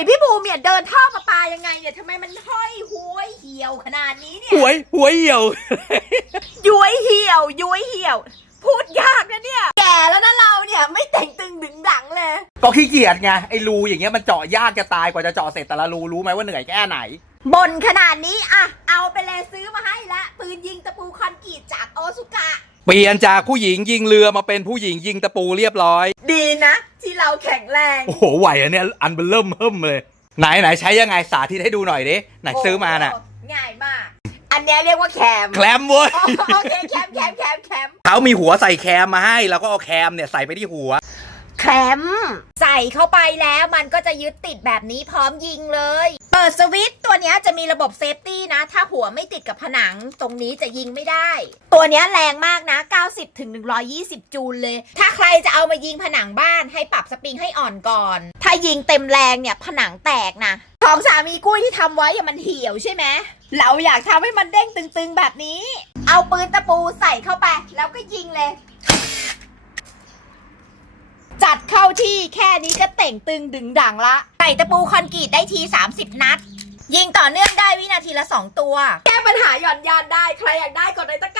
ยพี่บูมเนี่ยเดินท่อประปายังไงเนี่ยทำไมมันห้อยห้วยเหี่ยวขนาดนี้เนี่ยหวยหวยเหี่ยว ย้วยเหี่ยวย้วยเหี่ยว พูดยากนะเนี่ย แก่แล้วนะเราเนี่ยไม่แต่งตึงดึงดังเลย ก็ขี้เกียจไงไอ้รูอย่างเงี้ยมันเจาะยากจะตายกว่าจะเจาะเสร็จแต่ละรูรู้ไหมว่าเหนื่อยแค่ไหนบนขนาดนี้อะเอาไปเลยซื้อมาให้ละ เปลี่ยนจากผู้หญิงยิงเรือมาเป็นผู้หญิงยิงตะปูเรียบร้อย ดีนะ ที่เราแข็งแรง โอ้โหไหวอันเนี้ยอันเบลเริ่มเพิ่มเลย ไหนไหนใช้ยังไงสาธิตให้ดูหน่อยดิไหนซื้อมาน่ะโง่ายมาก อันเนี้ยเรียกว่าแคมแคลมเว้ยอ๋อโอเคแคมแคมแคมแคมเขามีหัวใส่แคมมาให้ แล้วก็เอาแคมเนี่ยใส่ไปที่หัว แคมใส่เข้าไปแล้วมันก็จะยึดติดแบบนี้พร้อมยิงเลย เปิดสวิตช์ตัวเนี้ยจะมีระบบเซฟตี้นะ ถ้าหัวไม่ติดกับผนังตรงนี้จะยิงไม่ได้ ตัวเนี้ยแรงมากนะ 90ถึง120 จูลเลย ถ้าใครจะเอามายิงผนังบ้านให้ปรับสปริงให้อ่อนก่อน ถ้ายิงเต็มแรงเนี่ยผนังแตกนะของสามีกุ้ยที่ทำไว้อะมันเหี่ยวใช่ไหมเราอยากทำให้มันเด้งตึงๆแบบนี้ เอาปืนตะปูใส่เข้าไป แล้วก็ยิงเลย พี่แค่นี้ก็เต่งตึงดึงดังละใส่ตะปูคอนกรีตได้ที 30 นัด ยิงต่อเนื่องได้วินาทีละ 2 ตัว แก้ปัญหาหย่อนยานได้ ใครอยากได้กดในตะกร้า